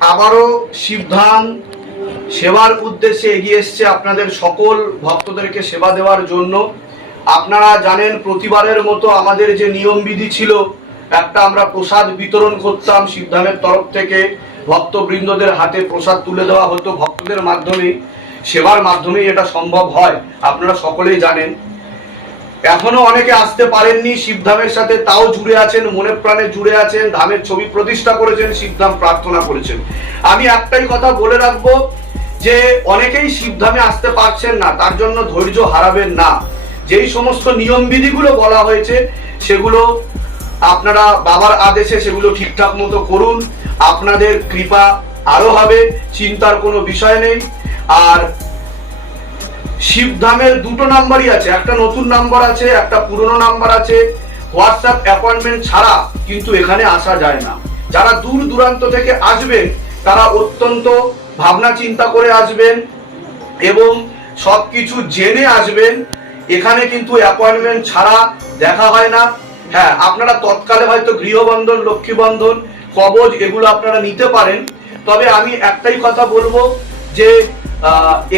আবারও শিবধাম সেবার উদ্দেশ্যে এগিয়ে এসছে আপনাদের সকল ভক্তদেরকে সেবা দেওয়ার জন্য। আপনারা জানেন, প্রতিবারের মতো আমাদের যে নিয়মবিধি ছিল, একটা আমরা প্রসাদ বিতরণ করতাম শিবধামের তরফ থেকে। ভক্তবৃন্দদের হাতে প্রসাদ তুলে দেওয়া হতো ভক্তদের মাধ্যমে। সেবার মাধ্যমেই এটা সম্ভব হয়। আপনারা সকলেই জানেন। এখনও অনেকে আসতে পারেননি। শিবধামের সাথে তাও জুড়ে আছেন, মনে প্রাণে জুড়ে আছেন। ধামের ছবি প্রতিষ্ঠা করেছেন, শিবধাম প্রার্থনা করেছেন। আমি একটাই কথা বলে রাখব যে, অনেকেই শিবধামে আসতে পারছেন না, তার জন্য ধৈর্য হারাবেন না। যেই সমস্ত নিয়ম বিধিগুলো বলা হয়েছে, সেগুলো আপনারা বাবার আদেশে সেগুলো ঠিকঠাক মতো করুন। আপনাদের কৃপা আরও হবে, চিন্তার কোনো বিষয় নেই। আর শিবধামের দুটো নাম্বারই আছে। একটা নতুন নাম্বার আছে, একটা পুরনো নাম্বার আছে। হোয়াটসঅ্যাপ অ্যাপয়েন্টমেন্ট ছাড়া কিন্তু এখানে আসা যায় না। যারা দূর দূরান্ত থেকে আসবেন, তারা অত্যন্ত ভাবনা চিন্তা করে আসবেন এবং সব কিছু জেনে আসবেন। এখানে কিন্তু অ্যাপয়েন্টমেন্ট ছাড়া দেখা হয় না। হ্যাঁ আপনারা তৎকালে হয়তো গৃহবন্ধন, লক্ষ্মীবন্ধন, কবজ এগুলো আপনারা নিতে পারেন। তবে আমি একটাই কথা বলব যে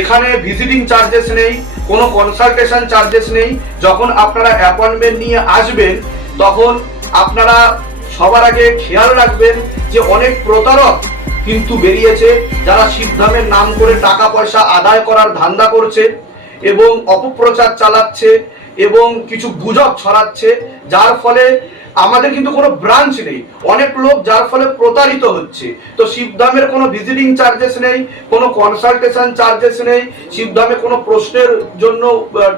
এখানে ভিজিটিং চার্জেস নেই, কোনো কনসালটেশন চার্জেস নেই। যখন আপনারা অ্যাপয়েন্টমেন্ট নিয়ে আসবেন, তখন আপনারা সবার আগে খেয়াল রাখবেন যে অনেক প্রতারক কিন্তু বেরিয়েছে, যারা শিবধামের নাম করে টাকা পয়সা আদায় করার ধান্দা করছে এবং অপপ্রচার চালাচ্ছে এবং কিছু গুজব ছড়াচ্ছে, যার ফলে আমাদের কিন্তু কোনো ব্রাঞ্চ নেই। অনেক লোক যার ফলে প্রতারিত হচ্ছে। তো শিবধামের কোনো ভিজিটিং চার্জেস নেই, কোনো কনসালটেশন চার্জেস নেই। শিবধামে কোনো প্রশ্নের জন্য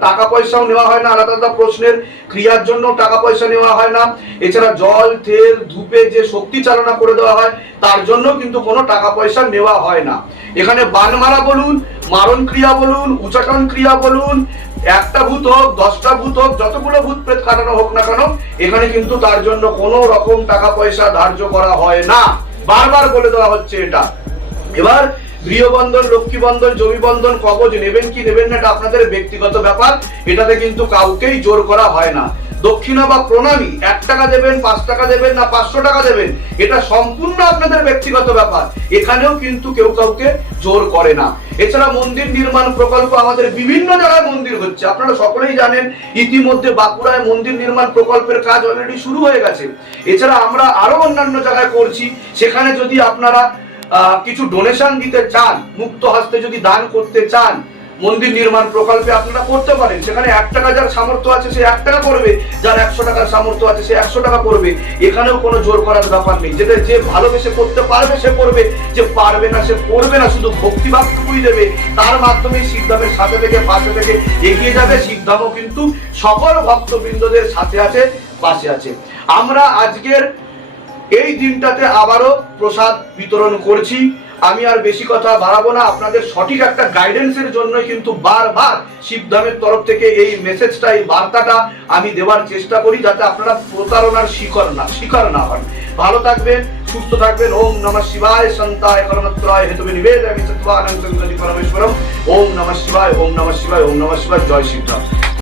টাকা পয়সাও নেওয়া হয় না। আলাদা আলাদা প্রশ্নের ক্রিয়ার জন্য টাকা পয়সা নেওয়া হয় না। এছাড়া জল, তেল, ধূপে যে শক্তি চালনা করে দেওয়া হয়, তার জন্য কিন্তু কোনো টাকা পয়সা নেওয়া হয় না। এখানে বান মারা বলুন, মারণ ক্রিয়া বলুন উচাটন ক্রিয়া বলুন একটা ভূত হোক, দশটা ভূত হোক, যতগুলো ভূত প্রেত কাটানো হোক না কেন, এখানে কিন্তু তার জন্য কোনো রকম টাকা পয়সা ধার্য করা হয় না। বারবার বলে দেওয়া হচ্ছে এটা। এবার গৃহবন্ধন লক্ষ্মী বন্ধন জমি বন্ধন কবজ নেবেন কি নেবেন না, এটা আপনাদের ব্যক্তিগত ব্যাপার। এটাতে কিন্তু কাউকেই জোর করা হয় না। দক্ষিণা বা প্রণামী এক টাকা দেবেন, পাঁচ টাকা দেবেন না পাঁচশো টাকা দেবেন, এটা সম্পূর্ণ আপনাদের ব্যক্তিগত ব্যাপার। এখানেও কিন্তু কেউ কাউকে জোর করে না। এছাড়া মন্দির নির্মাণ প্রকল্প আমাদের বিভিন্ন জায়গায় মন্দির হচ্ছে। আপনারা সকলেই জানেন, ইতিমধ্যে বাঁকুড়ায় মন্দির নির্মাণ প্রকল্পের কাজ অলরেডি শুরু হয়ে গেছে। এছাড়া আমরা আরও অন্যান্য জায়গায় করছি। সেখানে যদি আপনারা কিছু ডোনেশন দিতে চান, মুক্ত হস্তে যদি দান করতে চান মন্দির নির্মাণ প্রকল্পে আপনারা করতে পারেন। সেখানে এক টাকা যার সামর্থ্য আছে, সে এক টাকা করবে। যার একশো টাকার সামর্থ্য আছে, সে একশো টাকা করবে। এখানেও কোনো জোর করার ব্যাপার নেই। যেটা যে ভালোবেসে করতে পারবে, সে করবে। যে পারবে না, সে করবে না, শুধু ভক্তিভাবটুকুই দেবে। তার মাধ্যমে শিবধামের সাথে থেকে, পাশে থেকে এগিয়ে যাবে। শিবধামও কিন্তু সকল ভক্তবৃন্দদের সাথে আছে, পাশে আছে। আমরা আজকের এই দিনটাতে আবারও প্রসাদ বিতরণ করছি। আমি আর বেশি কথা বাড়াবো না। আপনাদের সঠিক একটা গাইডেন্সের জন্য কিন্তু বারবার শিবধামের তরফ থেকে এই মেসেজটা এই বার্তাটা আমি দেওয়ার চেষ্টা করি যাতে আপনারা প্রতারণার শিকার না শিকার না হন। ভালো থাকবেন, সুস্থ থাকবেন। ওম নমঃ শিবায়, সন্তায় করমত্রায় হেতুবে নিবেদামি সত্বানন্দ পরমেশ্বরম। ওম নমঃ শিবায়, ওম নমঃ শিবায়, ওম নমঃ শিবায়। জয় শিবধাম